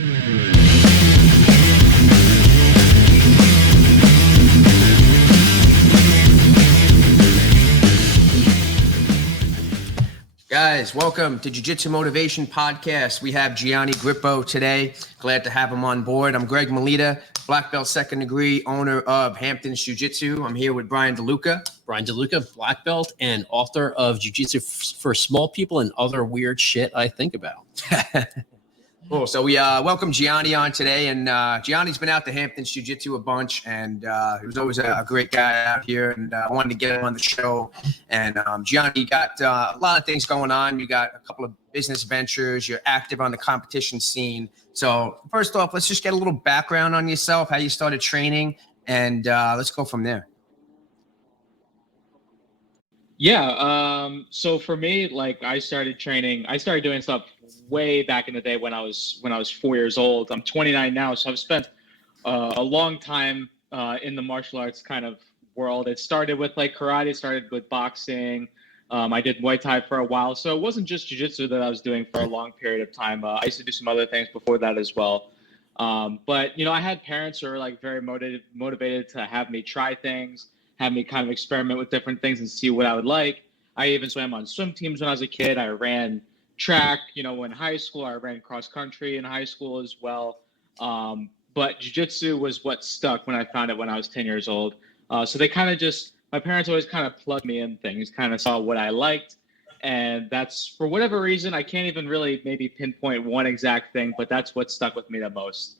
Guys, welcome to Jiu-Jitsu Motivation Podcast. We have Gianni Grippo today. Glad to have him on board. I'm Greg Melita, black belt second degree, owner of Hampton's Jiu-Jitsu. I'm here with Brian DeLuca. Brian DeLuca, black belt and author of Jiu-Jitsu for Small People and Other Weird Shit I Think About. Cool. So we welcome Gianni on today, and Gianni's been out to Hampton's Jiu-Jitsu a bunch, and he was always a great guy out here, and I wanted to get him on the show. And Gianni, you got a lot of things going on. You got a couple of business ventures. You're active on the competition scene. So first off, let's just get a little background on yourself, how you started training, and let's go from there. Yeah. So for me, like I started doing stuff way back in the day when I was 4 years old. I'm 29 now, so I've spent a long time in the martial arts kind of world. It started with like karate, started with boxing. I did Muay Thai for a while, so it wasn't just jiu-jitsu that I was doing for a long period of time. I used to do some other things before that as well. But you know, I had parents who were like very motivated to have me try things, have me kind of experiment with different things and see what I would like. I even swam on swim teams when I was a kid. I ran track, you know, in high school. I ran cross country in high school as well. But jiu-jitsu was what stuck when I found it when I was 10 years old. So they kind of just, my parents always kind of plugged me in things, kind of saw what I liked. And that's, for whatever reason, I can't even really maybe pinpoint one exact thing, but that's what stuck with me the most.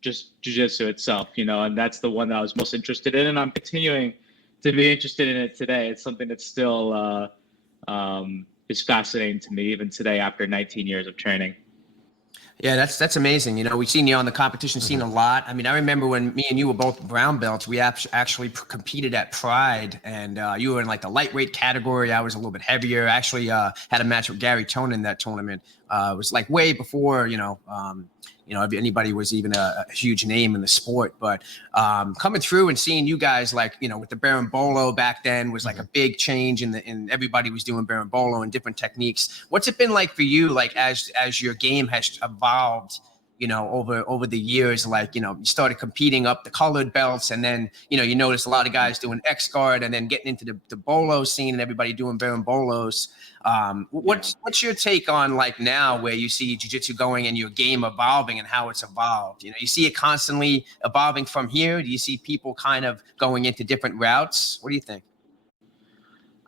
Just jiu-jitsu itself, you know, and that's the one that I was most interested in. And I'm continuing to be interested in it today. It's something that's still is fascinating to me even today after 19 years of training. Yeah, that's amazing. You know, we've seen you on the competition scene a lot. I mean, I remember when me and you were both brown belts, we actually competed at Pride, and you were in like the lightweight category. I was a little bit heavier. I actually had a match with Gary Tone in that tournament. It was like way before, if anybody was even a huge name in the sport. But coming through and seeing you guys, like, you know, with the Berimbolo back then was like a big change in everybody was doing Berimbolo and different techniques. What's it been like for you, like as your game has evolved, you know, over the years? Like, you know, you started competing up the colored belts, and then, you know, you notice a lot of guys doing X guard, and then getting into the bolo scene and everybody doing Berimbolos. What's your take on like now where you see jiu-jitsu going and your game evolving and how it's evolved? You know, you see it constantly evolving from here. Do you see people kind of going into different routes? What do you think?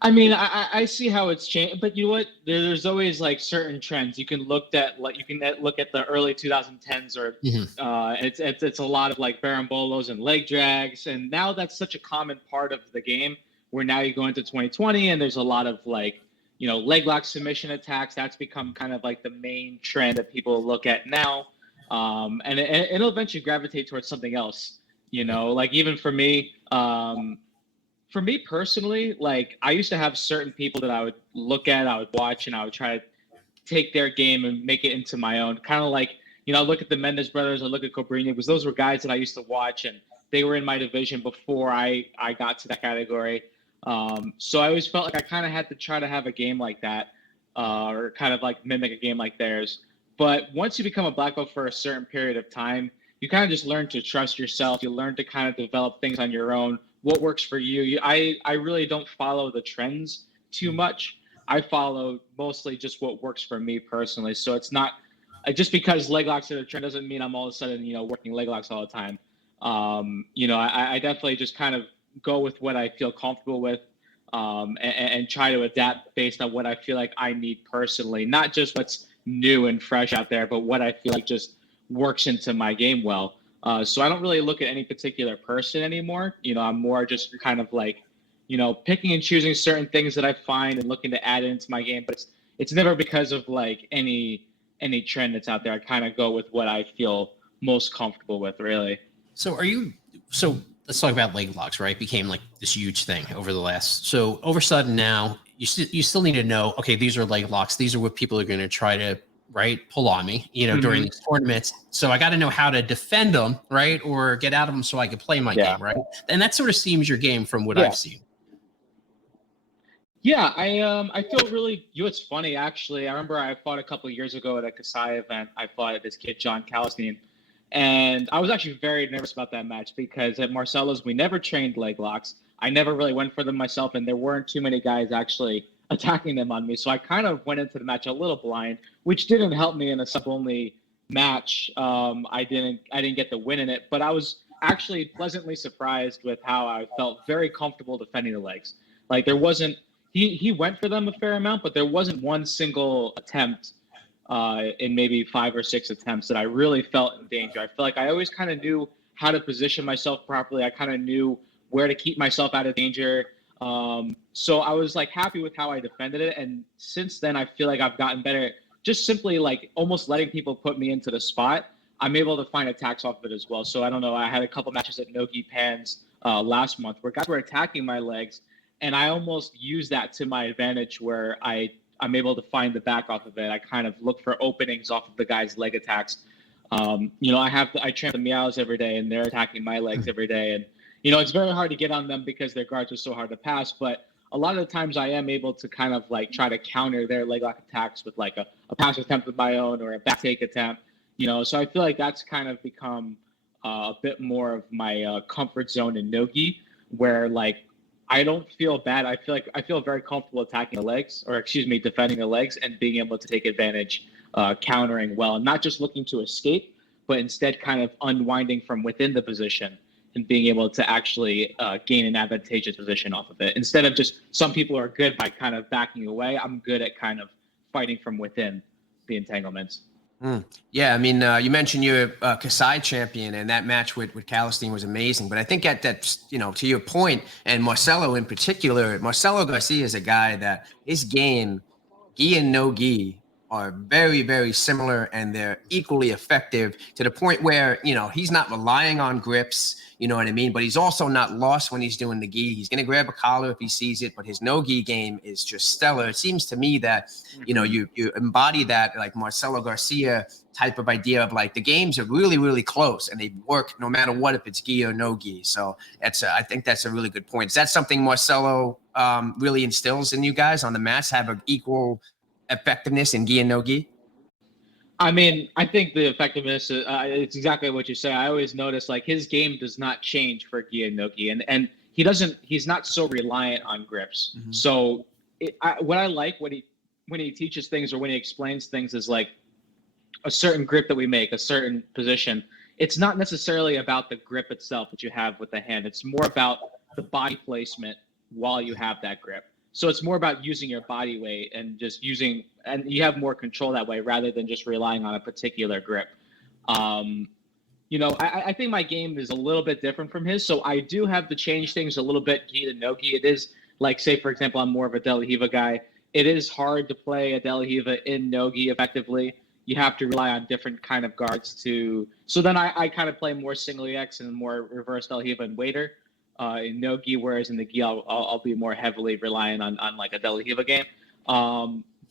I mean, I see how it's changed, but you know what? There's always like certain trends. You can look at the early 2010s, or it's a lot of like Berimbolos and leg drags, and now that's such a common part of the game. Where now you go into 2020 and there's a lot of like, you know, leg lock submission attacks. That's become kind of like the main trend that people look at now, and it'll eventually gravitate towards something else. You know, like even for me. For me personally, like I used to have certain people that I would look at, I would watch, and I would try to take their game and make it into my own. Kind of like, you know, I look at the Mendes brothers, I look at Cobrinha, because those were guys that I used to watch, and they were in my division before I got to that category. So I always felt like I kind of had to try to have a game like that, or kind of like mimic a game like theirs. But once you become a black belt for a certain period of time, you kind of just learn to trust yourself. You learn to kind of develop things on your own. What works for you. I really don't follow the trends too much. I follow mostly just what works for me personally. So it's not just because leg locks are the trend doesn't mean I'm all of a sudden, you know, working leg locks all the time. You know, I definitely just kind of go with what I feel comfortable with, and try to adapt based on what I feel like I need personally, not just what's new and fresh out there, but what I feel like just works into my game well. So I don't really look at any particular person anymore. You know, I'm more just kind of like, you know, picking and choosing certain things that I find and looking to add into my game. But it's never because of like any trend that's out there. I kind of go with what I feel most comfortable with, really. So let's talk about leg locks, right? Became like this huge thing over the last. So over sudden now, you still need to know, okay, these are leg locks. These are what people are going to try to, right, pull on me, you know, during these tournaments. So I got to know how to defend them, right, or get out of them so I can play my game, right? And that sort of seems your game from what I've seen. Yeah, I feel really. It's funny actually. I remember I fought a couple of years ago at a Kasai event. I fought this kid John Calistine, and I was actually very nervous about that match because at Marcelo's we never trained leg locks. I never really went for them myself, and there weren't too many guys actually attacking them on me. So I kind of went into the match a little blind, which didn't help me in a sub only match. I didn't get the win in it, but I was actually pleasantly surprised with how I felt very comfortable defending the legs. Like there wasn't he went for them a fair amount, but there wasn't one single attempt in maybe 5 or 6 attempts that I really felt in danger. I feel like I always kind of knew how to position myself properly. I kind of knew where to keep myself out of danger. So I was like happy with how I defended it. And since then, I feel like I've gotten better at just simply like almost letting people put me into the spot. I'm able to find attacks off of it as well. So I don't know. I had a couple matches at Nogi Pans last month where guys were attacking my legs, and I almost use that to my advantage where I'm able to find the back off of it. I kind of look for openings off of the guy's leg attacks. I train the Miyaos every day, and they're attacking my legs every day. And, it's very hard to get on them because their guards are so hard to pass. But a lot of the times I am able to kind of like try to counter their leg lock attacks with like a pass attempt of my own or a back take attempt. So I feel like that's kind of become a bit more of my comfort zone in Nogi, where like I don't feel bad. I feel very comfortable attacking the legs, or defending the legs and being able to take advantage, countering well, and not just looking to escape, but instead kind of unwinding from within the position and being able to actually gain an advantageous position off of it. Instead of just some people are good by kind of backing away, I'm good at kind of fighting from within the entanglements. Yeah, I mean, you mentioned you're a Kasai champion, and that match with Calistine was amazing. But I think at that, to your point, and Marcelo in particular, Marcelo Garcia is a guy that his game, gi and no gi, are very, very similar, and they're equally effective to the point where, he's not relying on grips, you know what I mean? But he's also not lost when he's doing the gi. He's going to grab a collar if he sees it, but his no gi game is just stellar. It seems to me that, you embody that like Marcelo Garcia type of idea of like the games are really, really close and they work no matter what, if it's gi or no gi. So I think that's a really good point. Is that something Marcelo really instills in you guys on the mats, have an equal effectiveness in gi and no gi? I mean, I think the effectiveness, it's exactly what you say. I always notice like his game does not change for gi and no gi, and he's not so reliant on grips. Mm-hmm. So what I like when he teaches things or when he explains things is like a certain grip that we make, a certain position. It's not necessarily about the grip itself that you have with the hand. It's more about the body placement while you have that grip. So it's more about using your body weight and and you have more control that way rather than just relying on a particular grip. I think my game is a little bit different from his. So I do have to change things a little bit, gi to no gi. It is like, say, for example, I'm more of a De La Riva guy. It is hard to play a De La Riva in no gi effectively. You have to rely on different kind of guards so then I kind of play more single EX and more reverse De La Riva and waiter. In no gi, whereas in the gi, I'll be more heavily reliant on like a De La Riva game.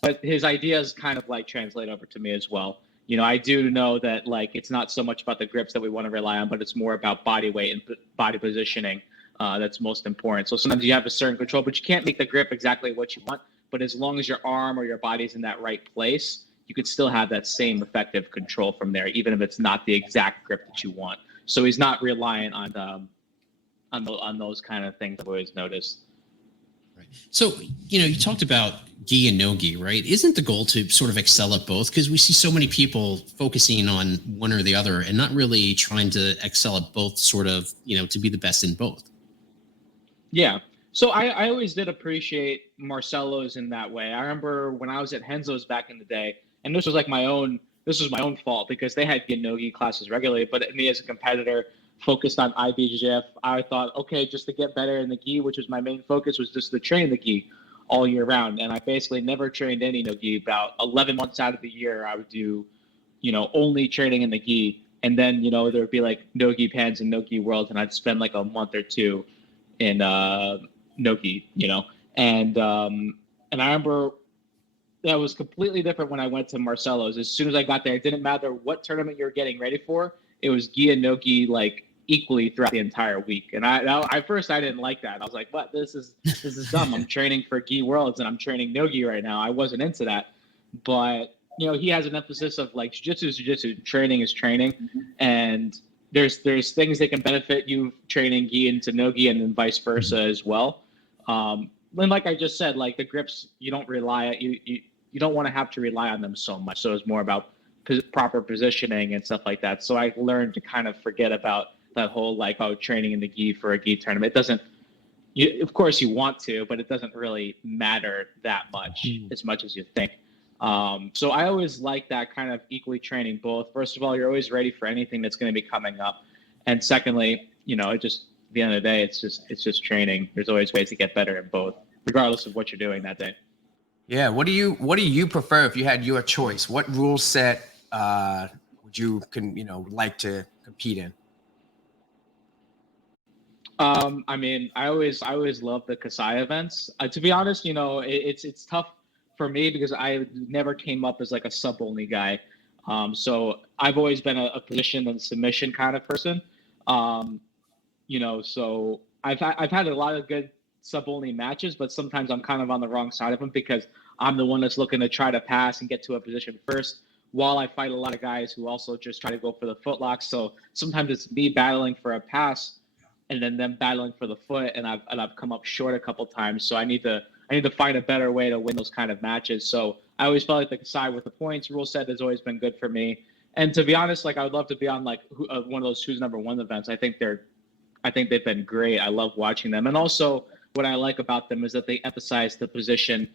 But his ideas kind of like translate over to me as well. I do know that like it's not so much about the grips that we want to rely on, but it's more about body weight and body positioning that's most important. So sometimes you have a certain control, but you can't make the grip exactly what you want. But as long as your arm or your body's in that right place, you could still have that same effective control from there, even if it's not the exact grip that you want. So he's not reliant on those kind of things I've always noticed. Right. So, you talked about gi and no gi, right? Isn't the goal to sort of excel at both? Because we see so many people focusing on one or the other and not really trying to excel at both, sort of, to be the best in both. Yeah. So I always did appreciate Marcelo's in that way. I remember when I was at Henzo's back in the day, and this was my own fault because they had gi and no gi classes regularly, but me as a competitor focused on IBJJF, I thought, okay, just to get better in the gi, which was my main focus, was just to train the gi all year round. And I basically never trained any no gi. About 11 months out of the year, I would do, only training in the gi. And then, there would be like no gi pans and no gi worlds, and I'd spend like a month or two in no gi, And I remember that was completely different when I went to Marcelo's. As soon as I got there, it didn't matter what tournament you're getting ready for. It was gi and no gi like equally throughout the entire week. And at first I didn't like that. I was like, what? This is dumb. I'm training for Gi Worlds and I'm training no gi right now. I wasn't into that. But he has an emphasis of like jiu-jitsu is jiu-jitsu, training is training, and there's things that can benefit you training gi into no gi and then vice versa as well. And like I just said, like the grips, you don't want to have to rely on them so much. So it's more about proper positioning and stuff like that. So I learned to kind of forget about that whole like, training in the gi for a gi tournament. It doesn't, of course you want to, but it doesn't really matter that much as much as you think. So I always like that kind of equally training both. First of all, you're always ready for anything that's going to be coming up. And secondly, it just, at the end of the day, it's just training. There's always ways to get better in both, regardless of what you're doing that day. Yeah. What do you prefer if you had your choice? What rule set would you like to compete in? I mean, I always love the Kasai events. To be honest, it's tough for me because I never came up as like a sub only guy. So I've always been a position and submission kind of person. So I've had a lot of good sub only matches, but sometimes I'm kind of on the wrong side of them because I'm the one that's looking to try to pass and get to a position first, while I fight a lot of guys who also just try to go for the footlocks. So sometimes it's me battling for a pass and then them battling for the foot, and I've come up short a couple times. So I need to find a better way to win those kind of matches. So I always felt like the Kasai with the points rule set has always been good for me. And to be honest, like I would love to be on like one of those Who's Number One events. I think they've been great. I love watching them. And also what I like about them is that they emphasize the position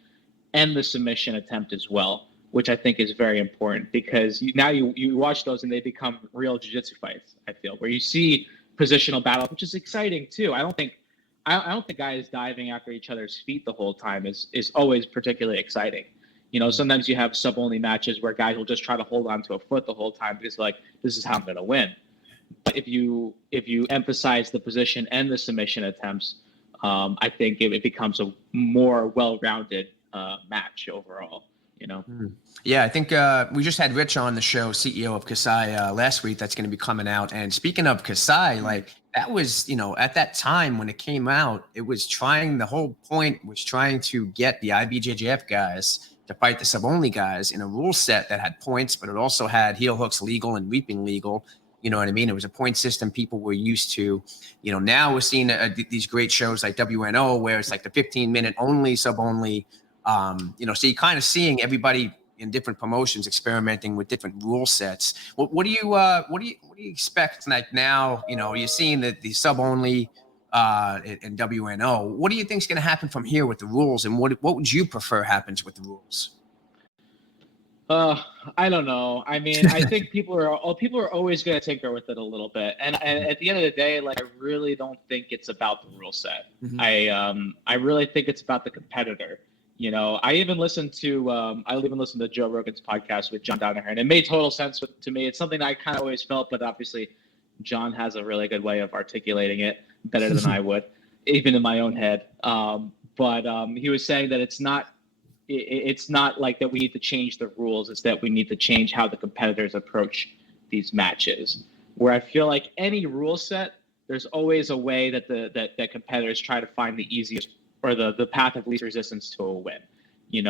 and the submission attempt as well, which I think is very important because now you watch those and they become real jiu-jitsu fights, I feel, where you see positional battle, which is exciting too. I don't think guys diving after each other's feet the whole time is always particularly exciting. Sometimes you have sub-only matches where guys will just try to hold on to a foot the whole time because like, this is how I'm going to win. But if you emphasize the position and the submission attempts, I think it becomes a more well-rounded match overall. Yeah, I think we just had Rich on the show, CEO of Kasai, last week. That's going to be coming out. And speaking of Kasai, like that was, at that time when it came out, it was the whole point was trying to get the IBJJF guys to fight the sub-only guys in a rule set that had points, but it also had heel hooks legal and reaping legal. You know what I mean? It was a point system people were used to. Now we're seeing these great shows like WNO where it's like the 15-minute only, sub-only. So you're kind of seeing everybody in different promotions experimenting with different rule sets. What do you expect like now? You're seeing the sub only in WNO. What do you think is going to happen from here with the rules, and what would you prefer happens with the rules? I don't know. I mean, I think people are always going to tinker with it a little bit, and at the end of the day, like I really don't think it's about the rule set. Mm-hmm. I really think it's about the competitor. I even listened to Joe Rogan's podcast with John Danaher, and it made total sense to me. It's something I kind of always felt, but obviously John has a really good way of articulating it better than I would, even in my own head. But he was saying that it's not like that we need to change the rules. It's that we need to change how the competitors approach these matches. Where I feel like any rule set, there's always a way that that competitors try to find the easiest or the path of least resistance to a win. In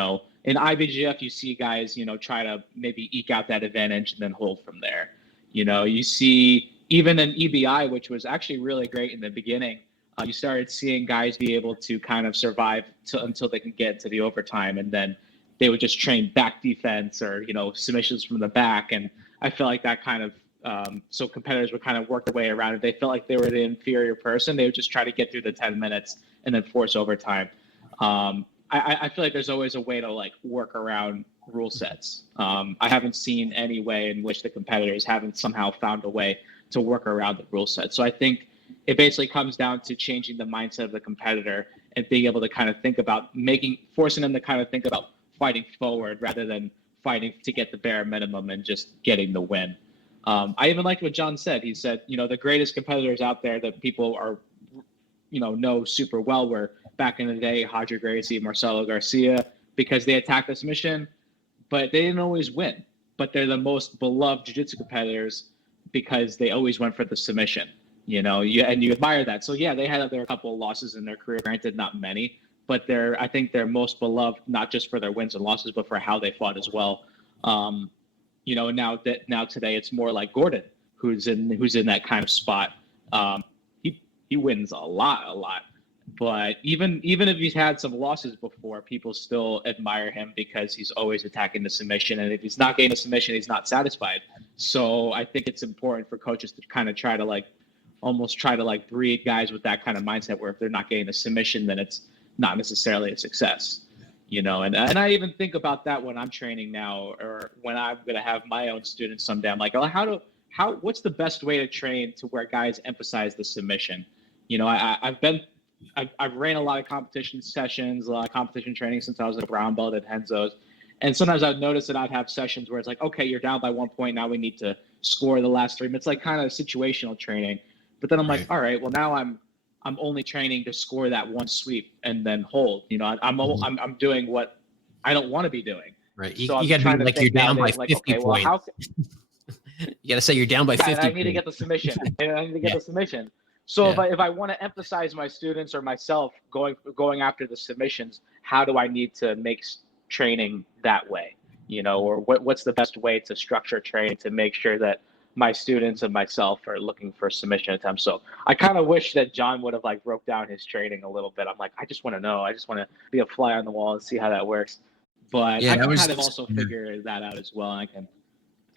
IBJJF, you see guys, try to maybe eke out that advantage and then hold from there. You see even in EBI, which was actually really great in the beginning, you started seeing guys be able to kind of survive until they can get to the overtime, and then they would just train back defense or submissions from the back. And I feel like that kind of so competitors would kind of work their way around it. They felt like they were the inferior person. They would just try to get through the 10 minutes and then force overtime. I feel like there's always a way to like work around rule sets. I haven't seen any way in which the competitors haven't somehow found a way to work around the rule set. So I think it basically comes down to changing the mindset of the competitor and being able to kind of think about forcing them to kind of think about fighting forward rather than fighting to get the bare minimum and just getting the win. I even liked what John said. He said, the greatest competitors out there that people are, know super well were back in the day, Roger Gracie, Marcelo Garcia, because they attacked the submission, but they didn't always win. But they're the most beloved jiu-jitsu competitors because they always went for the submission. and you admire that. So yeah, they had a couple of losses in their career, granted not many, but I think they're most beloved, not just for their wins and losses, but for how they fought as well. And now today it's more like Gordon, who's in that kind of spot. He wins a lot. But even if he's had some losses before, people still admire him because he's always attacking the submission. And if he's not getting a submission, he's not satisfied. So I think it's important for coaches to kind of try to breed guys with that kind of mindset where if they're not getting a submission, then it's not necessarily a success. And I even think about that when I'm training now, or when I'm going to have my own students someday. I'm like, what's the best way to train to where guys emphasize the submission? I've ran a lot of competition sessions, a lot of competition training since I was a brown belt at Henzo's. And sometimes I'd notice that I'd have sessions where it's like, okay, you're down by 1 point. Now we need to score the last 3 minutes, like kind of situational training. But then I'm like, all right, well, now I'm only training to score that one sweep and then hold. I'm doing what I don't want to be doing. Right. So you got to be like you're down by 50 points. You got to say you're down by 50. I need to get the submission. The submission. So if I want to emphasize my students or myself going after the submissions, how do I need to make training that way? Or what's the best way to structure training to make sure that my students and myself are looking for submission attempts? So I kind of wish that John would have broke down his training a little bit. I'm like, I just want to know. I just want to be a fly on the wall and see how that works. But I can kind of also figure that out as well.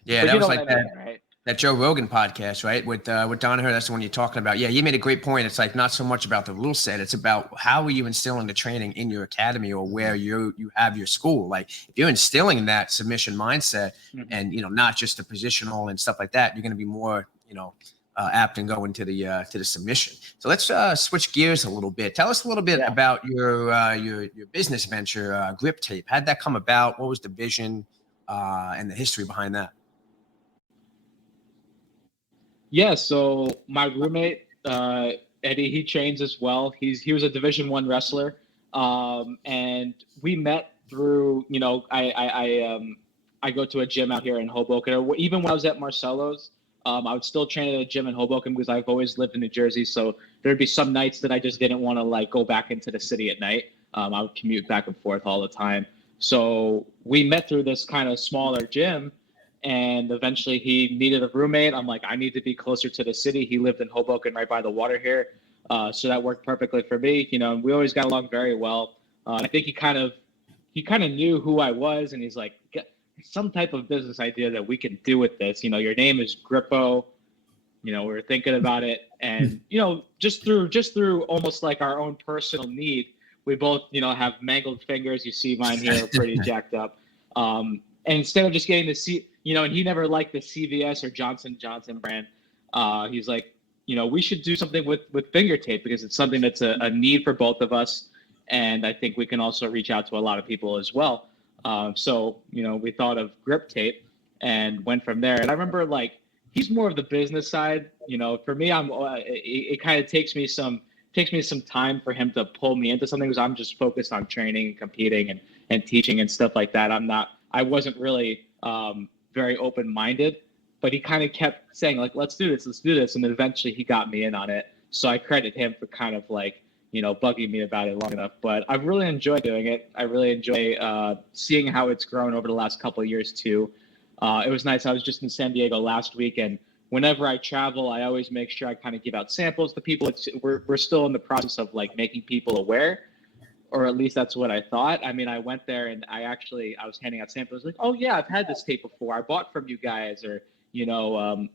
That was like that. Right? That Joe Rogan podcast, right? With Danaher, that's the one you're talking about. Yeah, you made a great point. It's like not so much about the rule set. It's about how are you instilling the training in your academy or where you have your school. Like if you're instilling that submission mindset and, not just the positional and stuff like that, you're going to be more, apt and go into the submission. So let's switch gears a little bit. Tell us a little bit about your business venture, Grip Tape. How'd that come about? What was the vision and the history behind that? Yeah, so my roommate Eddie, he trains as well. He was a Division I wrestler, and we met through I go to a gym out here in Hoboken. Or even when I was at Marcelo's, I would still train at a gym in Hoboken because I've always lived in New Jersey. So there'd be some nights that I just didn't want to go back into the city at night. I would commute back and forth all the time. So we met through this kind of smaller gym. And eventually he needed a roommate. I'm like, I need to be closer to the city. He lived in Hoboken right by the water here. So that worked perfectly for me. And we always got along very well. I think he kind of knew who I was. And he's like, some type of business idea that we can do with this. Your name is Grippo. We were thinking about it. And, just through almost like our own personal need, we both, have mangled fingers. You see mine here, pretty jacked up. And instead of just getting and he never liked the CVS or Johnson & Johnson brand. He's like, we should do something with finger tape because it's something that's a need for both of us. And I think we can also reach out to a lot of people as well. So we thought of Grip Tape and went from there. And I remember he's more of the business side. For me, it kind of takes me some time for him to pull me into something because I'm just focused on training and competing and teaching and stuff like that. I wasn't really very open-minded, but he kind of kept saying let's do this. And eventually he got me in on it. So I credit him for kind of bugging me about it long enough, but I've really enjoyed doing it. I really enjoy seeing how it's grown over the last couple of years too. It was nice. I was just in San Diego last week, and whenever I travel, I always make sure I kind of give out samples to people. We're still in the process of making people aware, or at least that's what I thought. I mean, I went there and I was handing out samples oh yeah, I've had this tape before. I bought from you guys, or,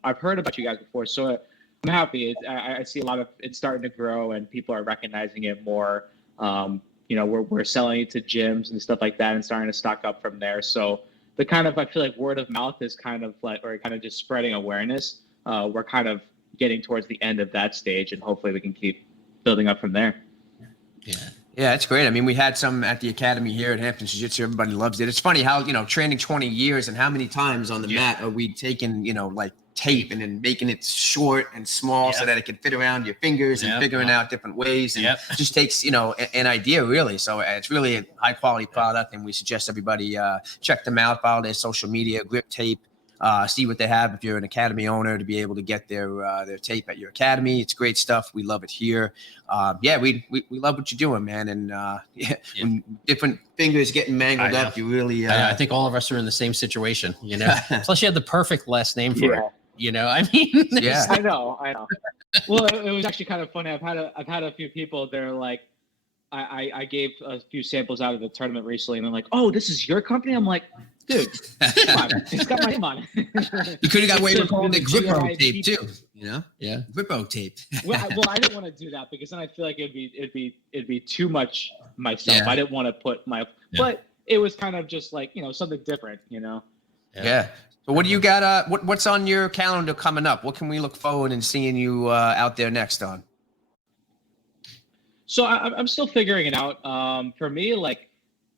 I've heard about you guys before. So I'm happy. I see a lot of it's starting to grow and people are recognizing it more. We're selling it to gyms and stuff like that and starting to stock up from there. So I feel like word of mouth is kind of just spreading awareness. We're kind of getting towards the end of that stage and hopefully we can keep building up from there. Yeah, it's great. I mean, we had some at the academy here at Hampton Jiu-Jitsu. Everybody loves it. It's funny how, training 20 years and how many times on the mat are we taking, tape and then making it short and small so that it can fit around your fingers and figuring out different ways. And it just takes, an idea really. So it's really a high quality product and we suggest everybody check them out, follow their social media, Grip Tape. see what they have if you're an academy owner, to be able to get their tape at your academy. It's great stuff. We love it here. We love what you're doing, man. And when different fingers getting mangled up, you really. I think all of us are in the same situation, you know. Plus, you had the perfect last name for it. You know, I mean, yeah, I know. Well, it was actually kind of funny. I've had a few people. They're like, I gave a few samples out of the tournament recently, and they're like, "Oh, this is your company?" I'm like, "Dude, come on, it's got my name on it." You could have got away with calling it Grippo tape too, you know? Yeah, Grippo tape. well, I didn't want to do that because then I feel like it'd be too much myself. Yeah. I didn't want to put my, but it was kind of just like, you know, something different, you know. Yeah. So what do you got? What's on your calendar coming up? What can we look forward and seeing you out there next on? So I'm still figuring it out. For me, like,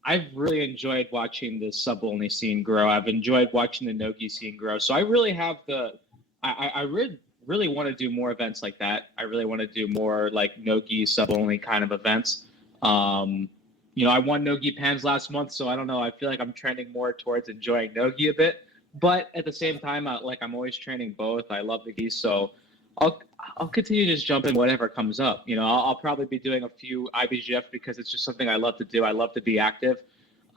I've really enjoyed watching the sub-only scene grow. I've enjoyed watching the Nogi scene grow. So I really have I really want to do more events like that. I really want to do more like Nogi sub-only kind of events. You know, I won Nogi Pans last month, so I don't know. I feel like I'm trending more towards enjoying Nogi a bit. But at the same time, I'm always training both. I love the gi, so I'll continue to just jump in whatever comes up. You know, I'll probably be doing a few IBGF because it's just something I love to do. I love to be active.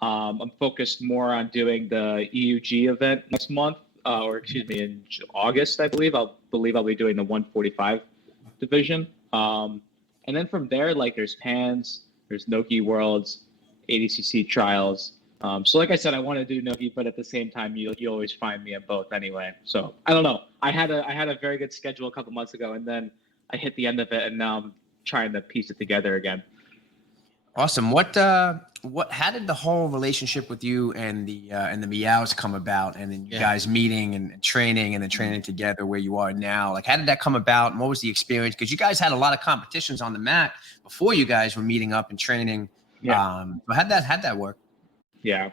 I'm focused more on doing the EUG event next month, in August, I believe. I'll be doing the 145 division. And then from there, like, there's Pans, there's Nogi Worlds, ADCC trials. So like I said, I want to do Nogi, but at the same time, you always find me at both anyway. So I don't know. I had a very good schedule a couple months ago, and then I hit the end of it, and now I'm trying to piece it together again. Awesome. How did the whole relationship with you and the Miyaos come about, and then you guys meeting and training and then training together where you are now? Like, how did that come about, and what was the experience? Because you guys had a lot of competitions on the mat before you guys were meeting up and training. Yeah. But how'd that work? Yeah,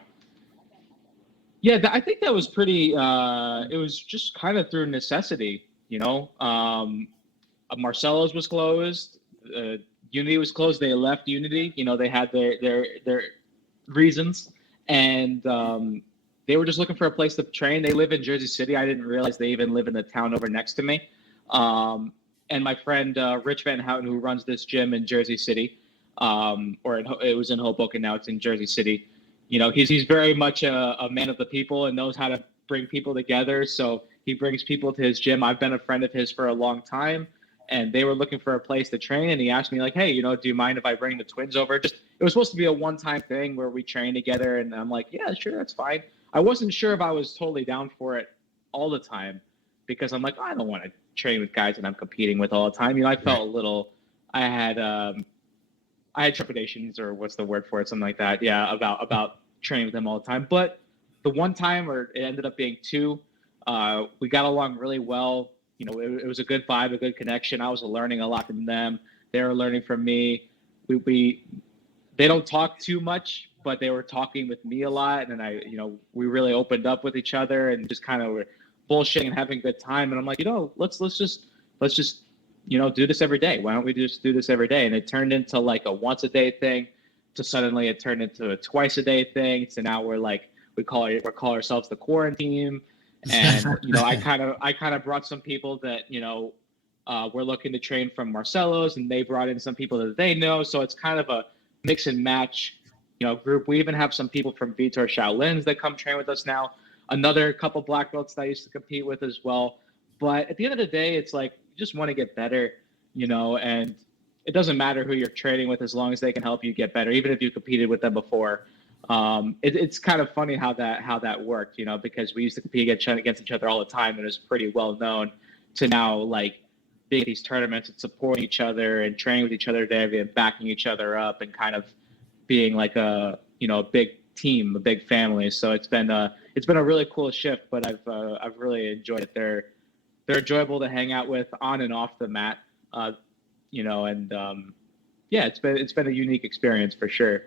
I think that was pretty. It was just kind of through necessity, you know. Marcelo's was closed. Unity was closed. They left Unity. You know, they had their reasons, and they were just looking for a place to train. They live in Jersey City. I didn't realize they even live in the town over next to me. And my friend Rich Van Houten, who runs this gym in Jersey City, it was in Hoboken, now it's in Jersey City. You know, he's very much a man of the people and knows how to bring people together. So he brings people to his gym. I've been a friend of his for a long time, and they were looking for a place to train. And he asked me, like, hey, you know, do you mind if I bring the twins over? It was supposed to be a one-time thing where we train together. And I'm like, yeah, sure, that's fine. I wasn't sure if I was totally down for it all the time, because I'm like, I don't want to train with guys that I'm competing with all the time. You know, I felt a little, I had trepidations, or what's the word for it? Something like that. Yeah. About training with them all the time. But the one time, or it ended up being two, we got along really well. You know, it was a good vibe, a good connection. I was learning a lot from them. They were learning from me. They don't talk too much, but they were talking with me a lot. And we really opened up with each other and just kind of were bullshitting and having a good time. And I'm like, you know, let's just, you know, do this every day. Why don't we just do this every day? And it turned into like a once a day thing, to suddenly it turned into a twice a day thing. So now we call ourselves the quarantine. And, you know, I kind of brought some people that, you know, we're looking to train from Marcelo's, and they brought in some people that they know. So it's kind of a mix and match, you know, group. We even have some people from Vitor Shaolin's that come train with us now. Another couple black belts that I used to compete with as well. But at the end of the day, it's like, you just want to get better, you know, and it doesn't matter who you're training with as long as they can help you get better, even if you competed with them before. It's kind of funny how that worked, you know, because we used to compete against each other all the time, and it was pretty well known, to now like being at these tournaments and supporting each other and training with each other today and backing each other up and kind of being like a big team, a big family. So it's been a really cool shift, but I've really enjoyed it. They're enjoyable to hang out with on and off the mat, you know, and it's been a unique experience for sure.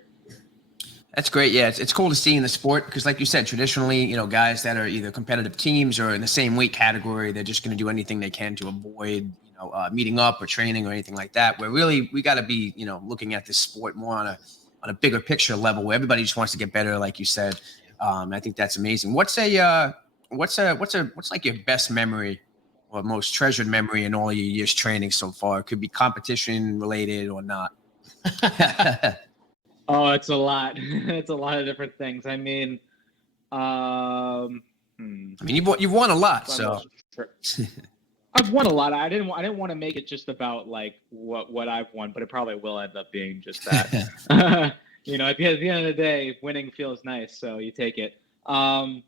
That's great. Yeah, it's cool to see in the sport, because like you said, traditionally, you know, guys that are either competitive teams or in the same weight category, they're just going to do anything they can to avoid, you know, meeting up or training or anything like that. Where really we got to be, you know, looking at this sport more on a bigger picture level, where everybody just wants to get better, like you said. I think that's amazing. What's what's like your best memory or most treasured memory in all your years training so far? It could be competition related or not. Oh, it's a lot. It's a lot of different things. I mean, I mean, you've won a lot, so. I've won a lot. I didn't want to make it just about like what I've won, but it probably will end up being just that. You know, at the end of the day, winning feels nice, so you take it. I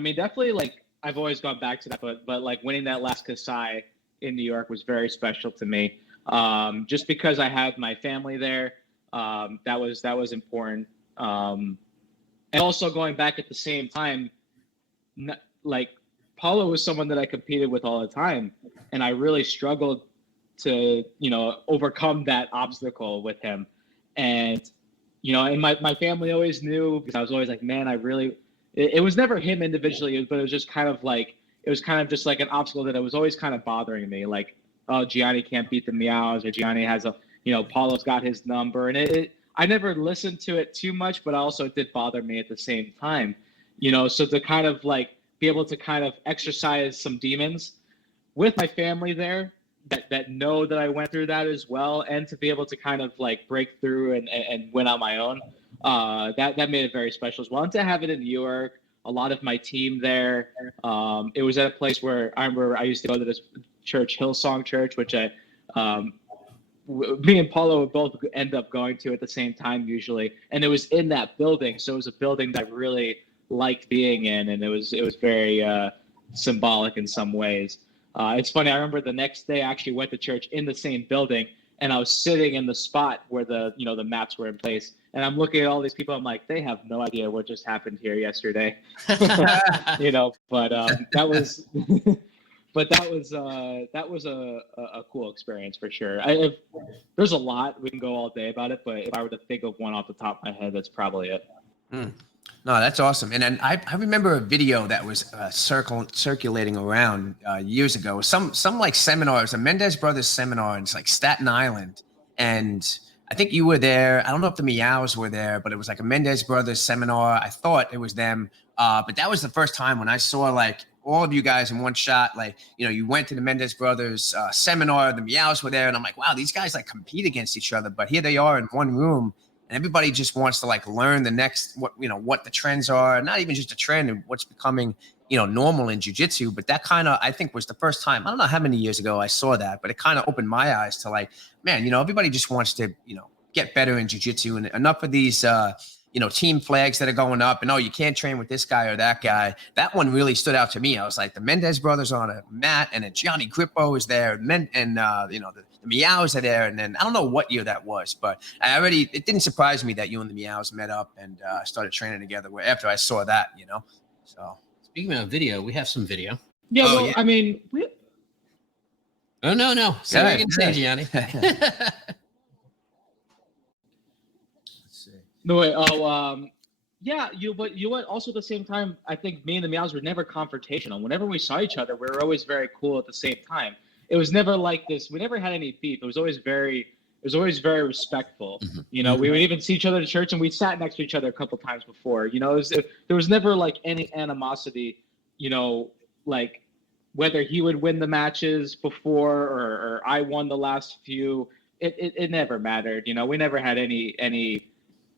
mean, definitely like I've always gone back to that, but like winning that last Kasai in New York was very special to me. Just because I had my family there, that was important. And also going back at the same time, like Paulo was someone that I competed with all the time, and I really struggled to, you know, overcome that obstacle with him. And, you know, and my family always knew, because I was always like, man, it was never him individually, but it was just kind of like, it was kind of just like an obstacle that it was always kind of bothering me. Like, oh, Gianni can't beat the Miyaos, or Gianni has Paulo's got his number. And I never listened to it too much, but also it did bother me at the same time, you know, so to kind of like be able to kind of exercise some demons with my family there that know that I went through that as well, and to be able to kind of like break through and win on my own, that made it very special as well. And to have it in New York, a lot of my team there, it was at a place where I remember I used to go to this church, Hillsong Church, which me and Paulo would both end up going to at the same time usually, and it was in that building, so it was a building that I really liked being in, and it was very symbolic in some ways. It's funny, I remember the next day I actually went to church in the same building, and I was sitting in the spot where the mats were in place, and I'm looking at all these people, I'm like, they have no idea what just happened here yesterday. You know, but that was but that was a cool experience for sure. There's a lot, we can go all day about it, but if I were to think of one off the top of my head, that's probably it. No, that's awesome. And then I remember a video that was circulating around years ago. Some like seminars, a Mendez Brothers seminar in like Staten Island, and I think you were there. I don't know if the Miyaos were there, but it was like a Mendez Brothers seminar. I thought it was them, but that was the first time when I saw like all of you guys in one shot. Like, you know, you went to the Mendez Brothers seminar, the Miyaos were there, and I'm like, wow, these guys like compete against each other, but here they are in one room. And everybody just wants to like learn the next, what the trends are, not even just a trend and what's becoming, normal in jiu-jitsu. But that kind of, I think, was the first time, I don't know how many years ago I saw that, but it kind of opened my eyes to like, man, everybody just wants to, get better in jiu-jitsu, and enough of these, team flags that are going up, and you can't train with this guy or that guy. That one really stood out to me. I was like, the Mendez brothers on a mat, and then Gianni Grippo is there, and the Miyaos are there. And then I don't know what year that was, but it didn't surprise me that you and the Miyaos met up and started training together after I saw that, So speaking of video, we have some video. Yeah, yeah. I mean, Oh no. So you can say, Gianni. No way. Yeah. But you know what? Also, at the same time, I think me and the Miyaos were never confrontational. Whenever we saw each other, we were always very cool at the same time. It was never like this. We never had any beef. It was always very respectful. Mm-hmm. We would even see each other at church, and we sat next to each other a couple times before. There was never like any animosity. Like whether he would win the matches before or I won the last few. It never mattered. We never had any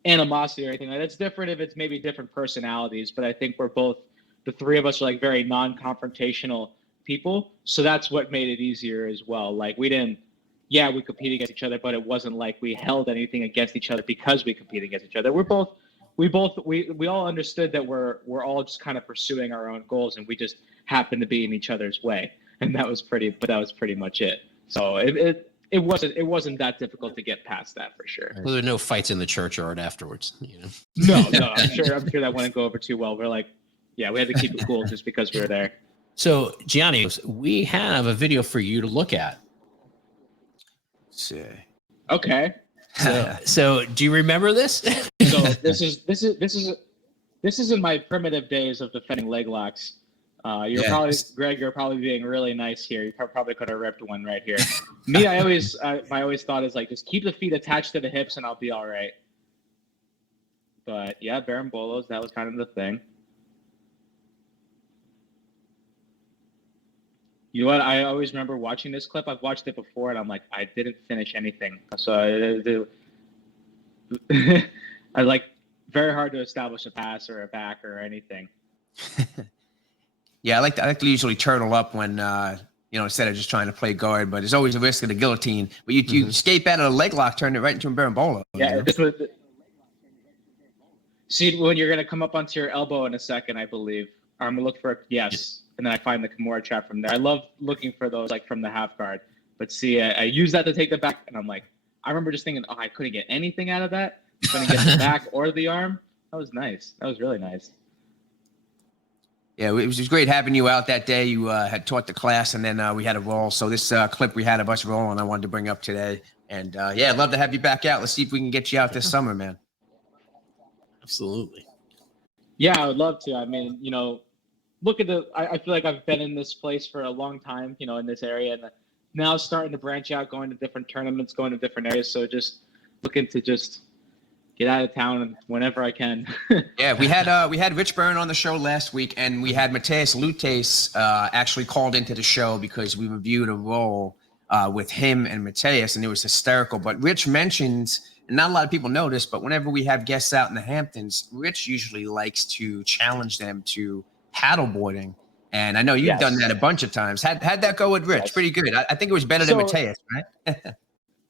animosity or anything like that. It's different if it's maybe different personalities, but I think the three of us are like very non-confrontational people, so that's what made it easier as well. Like we compete against each other, but it wasn't like we held anything against each other because we compete against each other. We all understood that we're all just kind of pursuing our own goals, and we just happened to be in each other's way, and that was pretty much it. So it wasn't that difficult to get past that for sure. Well, there were no fights in the churchyard afterwards, No, I'm sure that wouldn't go over too well. We're like, yeah, we had to keep it cool just because we were there. So Gianni, we have a video for you to look at. Let's see. Okay. So do you remember this? So this is in my primitive days of defending leg locks. Greg, you're probably being really nice here. You probably could have ripped one right here. Me, I always thought is like, just keep the feet attached to the hips and I'll be all right. But yeah, Baron Bolos, that was kind of the thing. You know what? I always remember watching this clip. I've watched it before, and I'm like, I didn't finish anything. So I like very hard to establish a pass or a back or anything. Yeah, I like to usually turtle up when instead of just trying to play guard, but there's always a risk of the guillotine. But you escape out of a leg lock, turn it right into a berimbolo. Yeah, this was. See, when you're gonna come up onto your elbow in a second, I believe. I'm gonna look for yes, and then I find the Kimura trap from there. I love looking for those like from the half guard. But see, I use that to take the back, and I'm like, I remember just thinking, oh, I couldn't get anything out of that. Couldn't get the back or the arm. That was nice. That was really nice. Yeah, it was great having you out that day. You had taught the class, and then we had a roll. So this clip we had of us rolling, I wanted to bring up today. And yeah, I'd love to have you back out. Let's see if we can get you out this summer, man. Absolutely. Yeah, I would love to. I mean, look at I feel like I've been in this place for a long time, in this area, and now starting to branch out, going to different tournaments, going to different areas. So just looking to just get out of town whenever I can. Yeah, we had Rich Byrne on the show last week, and we had Mateus Lutes actually called into the show because we reviewed a role with him and Mateus, and it was hysterical. But Rich mentioned, and not a lot of people know this, but whenever we have guests out in the Hamptons, Rich usually likes to challenge them to paddleboarding. And I know you've done that a bunch of times. How'd that go with Rich? Yes. Pretty good. I think it was better than Mateus, right?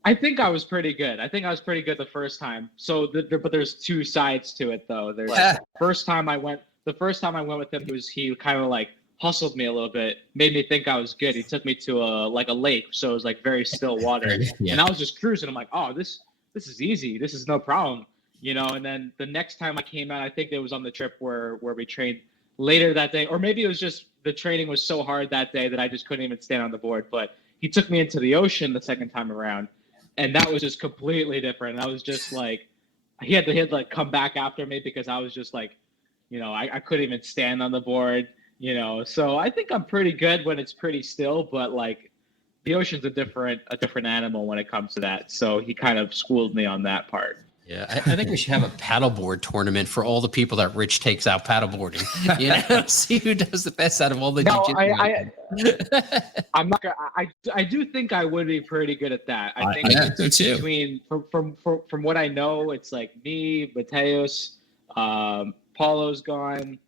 I think I was pretty good. I think I was pretty good the first time. So, but there's two sides to it, though. There's the first time I went with him, he kind of like hustled me a little bit, made me think I was good. He took me to a lake, so it was like very still water, and I was just cruising. I'm like, oh, this is easy. This is no problem, And then the next time I came out, I think it was on the trip where we trained later that day, or maybe it was just the training was so hard that day that I just couldn't even stand on the board. But he took me into the ocean the second time around. And that was just completely different. I was just like, he had to come back after me because I was just like, I couldn't even stand on the board, So I think I'm pretty good when it's pretty still, but like the ocean's a different animal when it comes to that. So he kind of schooled me on that part. Yeah, I think we should have a paddleboard tournament for all the people that Rich takes out paddleboarding. See who does the best out of all the. No, I'm not gonna. I do think I would be pretty good at that. I think so too. Between from what I know, it's like me, Mateus, Paulo's gone.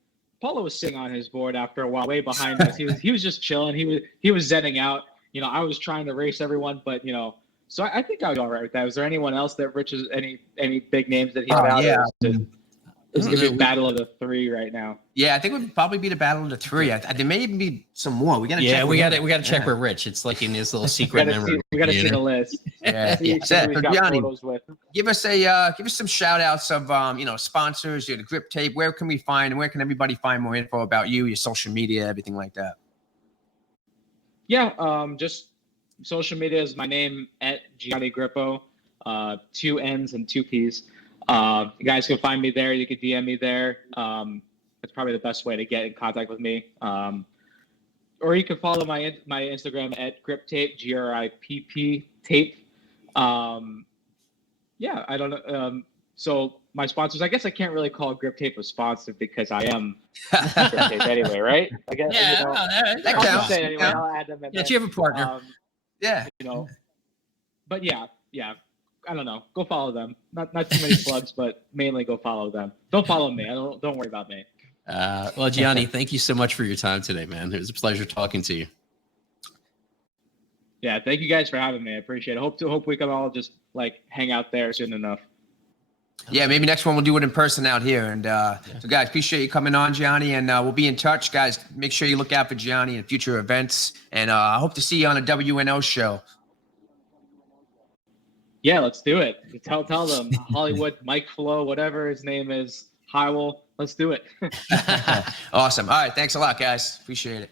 Paulo was sitting on his board after a while, way behind us. He was just chilling. He was zenning out. I was trying to race everyone, but So I think I was all right with that. Was there anyone else that Rich is any big names that he had? Yeah. It's gonna be a battle of the three right now. Yeah, I think it would probably be the battle of the three. There may even be some more. We gotta check. Yeah, we got to check with Rich. It's like in his little secret memory. We gotta see the list. Yeah. So Gianni, give us some shout outs of sponsors, the Grip Tape. Where can everybody find more info about you, your social media, everything like that? Yeah, just social media is my name at Gianni Grippo, 2 N's and 2 P's. You guys can find me there. You can DM me there. That's probably the best way to get in contact with me. Or you can follow my Instagram at GripTape, GRIPP tape. Yeah, I don't know. So my sponsors, I guess I can't really call Grip Tape a sponsor because I am Grip Tape anyway, right? I guess. That counts. Anyway, I'll add them in there. You have a partner. Yeah. But yeah. I don't know. Go follow them. Not too many plugs, but mainly go follow them. Don't follow me. Don't worry about me. Well, Gianni, thank you so much for your time today, man. It was a pleasure talking to you. Yeah, thank you guys for having me. I appreciate it. Hope we can all just hang out there soon enough. Yeah, maybe next one we'll do it in person out here. And so, guys, appreciate you coming on, Gianni, and we'll be in touch, guys. Make sure you look out for Gianni in future events, and I hope to see you on a WNO show. Yeah, let's do it. Tell them Hollywood, Mike Flo, whatever his name is, Hywell. Let's do it. Awesome. All right, thanks a lot, guys. Appreciate it.